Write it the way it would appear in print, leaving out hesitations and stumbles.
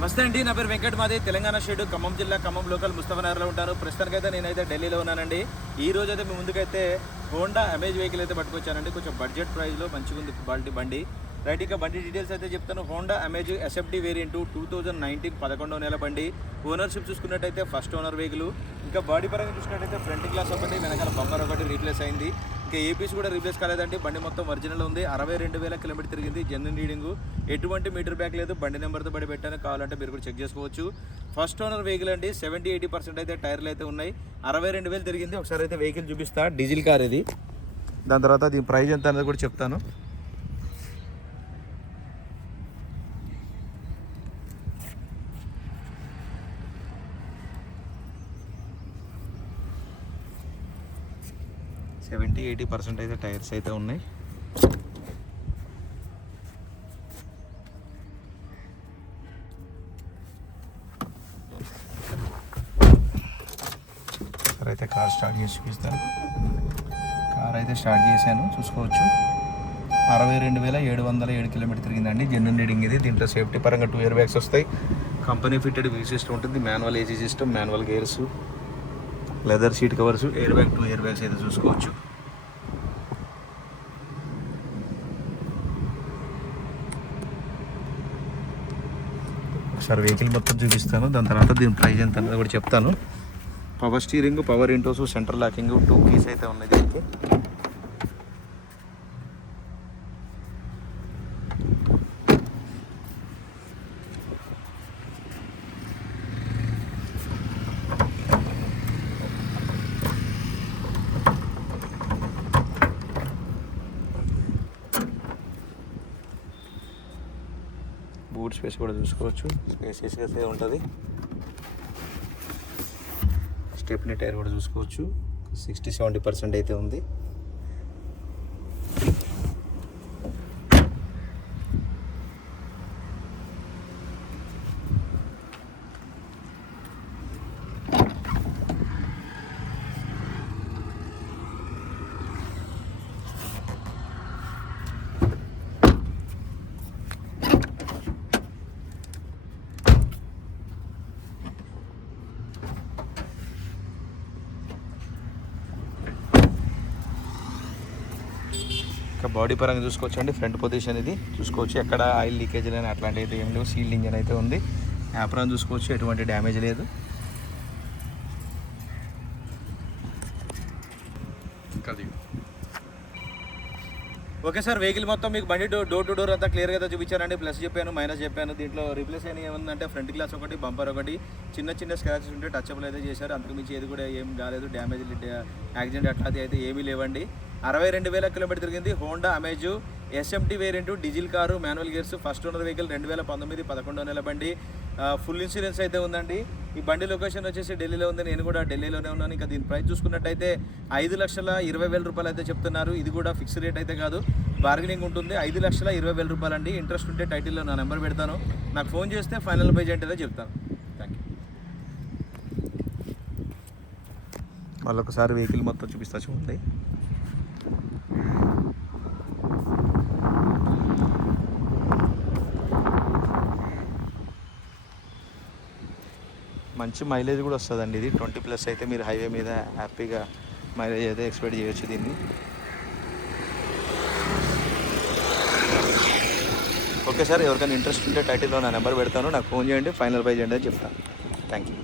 నమస్తే అండి, నా పేరు వెంకట్. మాది తెలంగాణ స్టేట్ ఖమ్మం జిల్లా ఖమ్మం లోకల్ ముస్తఫానగర్లో ఉంటాను. ప్రస్తుతానికైతే నేనైతే ఢిల్లీలో ఉన్నానండి. ఈ రోజు అయితే మీ ముందుకైతే హోండా అమేజ్ వెహికల్ అయితే పట్టుకొచ్చానండి. కొంచెం బడ్జెట్ ప్రైస్లో మంచిగా ఉంది క్వాలిటీ బండి. రైట్, ఇక బండి డీటెయిల్స్ అయితే చెప్తాను. హోండా అమేజ్ ఎస్ఎఫ్డి వేరియంట్ 2019 11వ నెల బండి. ఓనర్షిప్ చూసుకున్నట్టయితే ఫస్ట్ ఓనర్ వెహికల్. ఇంకా బాడీ పరంగా చూసుకున్నట్టయితే ఫ్రంట్ గ్లాస్ ఒకటి, వెనకాల బంపర్ ఒకటి రీప్లేస్ అయింది. ఇంకా ఏపీస్ కూడా రీప్లేస్ కాలేదండి. బండి మొత్తం ఒరిజినల్ ఉంది. 62,000 కిలోమీటర్ తిరిగింది. జెన్యున్ రీడింగ్, ఎటువంటి మీటర్ బ్యాక్ లేదు. బండి నెంబర్తో బడి పెట్టాను, కావాలంటే మీరు కూడా చెక్ చేసుకోవచ్చు. ఫస్ట్ ఓనర్ వెహికల్ అండి. 70-80% అయితే టైర్లు అయితే ఉన్నాయి. 62,000 తిరిగింది. ఒకసారి అయితే వెహికల్ చూపిస్తా. డీజిల్ కార్ ఇది. దాని తర్వాత దీని ప్రైస్ ఎంత అనేది కూడా చెప్తాను. సెవెంటీ 80% అయితే టైర్స్ అయితే ఉన్నాయి. అయితే కార్ స్టార్ట్ చేసి చూపిస్తాను. కార్ అయితే స్టార్ట్ చేశాను, చూసుకోవచ్చు. 62,707 కిలోమీటర్ తిరిగిందండి. జెన్యున్ రీడింగ్ ఇది. దీంట్లో సేఫ్టీ పరంగా 2 ఇయర్ బ్యాగ్స్ వస్తాయి. కంపెనీ ఫిట్టెడ్ వీ సిస్టమ్ ఉంటుంది. Manual AC system, manual gears, leather seat covers, air bag 2 air bags అయితే చూసుకోవచ్చు. ఒకసారి వెహికల్ మొత్తం చూపిస్తాను. దాని తర్వాత దీని ప్రైస్ ఎంత అనేది కూడా చెప్తాను. Power steering, power Windows, central locking, 2 keys అయితే ఉన్నాయి దీనికి. బూట్ స్పేస్ కూడా చూసుకోవచ్చు. స్పేసెస్ అయితే ఉంటుంది. స్టెప్నీ టైర్ కూడా చూసుకోవచ్చు. 60-70% అయితే ఉంది. ఇంకా బాడీ పరంగా చూసుకోవచ్చు అండి. ఫ్రంట్ పొజిషన్ ఇది చూసుకోవచ్చు. ఎక్కడ ఆయిల్ లీకేజ్ లేని అట్లాంటివి అయితే ఏం లేవు. సీల్డ్ ఇంజన్ అయితే ఉంది. యాప్రాన్ చూసుకోవచ్చు, ఎటువంటి డ్యామేజ్ లేదు. ఓకే సార్, వెహికల్ మొత్తం మీకు బండి డోర్ టు డోర్ అంతా క్లియర్గా అయితే చూపించారండి. ప్లస్ చెప్పాను, మైనస్ చెప్పాను. దీంట్లో రీప్లేస్ అయిన ఏముందంటే ఫ్రంట్ గ్లాస్ ఒకటి, బంపర్ ఒకటి, చిన్న స్క్రాచెస్ ఉంటే టచ్అప్లు అయితే చేశారు. అంతకుమించి ఏది కూడా ఏం కాలేదు. డ్యామేజ్, యాక్సిడెంట్ అట్లాంటివి అయితే ఏమీ లేవండి. 62,000 కిలోమీటర్ తిరిగింది. Honda amaze SMT variant, diesel car, manual gears, first owner vehicle. 2019 11వ నెల బండి. ఫుల్ ఇన్సూరెన్స్ అయితే ఉందండి. ఈ బండి లొకేషన్ వచ్చేసి ఢిల్లీలో ఉంది. నేను కూడా ఢిల్లీలోనే ఉన్నాను. ఇంకా దీని ప్రైస్ చూసుకున్నట్టయితే 5,20,000 రూపాయలు అయితే చెప్తున్నారు. ఇది కూడా ఫిక్స్ రేట్ అయితే కాదు, బార్గెనింగ్ ఉంటుంది. 5,20,000 రూపాయలు అండి. ఇంట్రెస్ట్ ఉంటే టైటిల్లో నా నెంబర్ పెడతాను, నాకు ఫోన్ చేస్తే ఫైనల్ ప్రైజ్ ఏంటో చెప్తాను. Thank you. మళ్ళొకసారి వెహికల్ మొత్తం చూపిస్తా చూడండి. మంచి మైలేజ్ కూడా వస్తుందండి. ఇది 20+ అయితే మీరు హైవే మీద హ్యాపీగా మైలేజ్ అయితే ఎక్స్పెక్ట్ చేయొచ్చు దీన్ని. ఓకే సార్, ఎవరికైనా ఇంట్రెస్ట్ ఉంటే టైటిల్లో నా నెంబర్ పెడతాను, నాకు ఫోన్ చేయండి, ఫైనల్ ప్రైజ్ ఏంటో చెప్తాను. Thank you.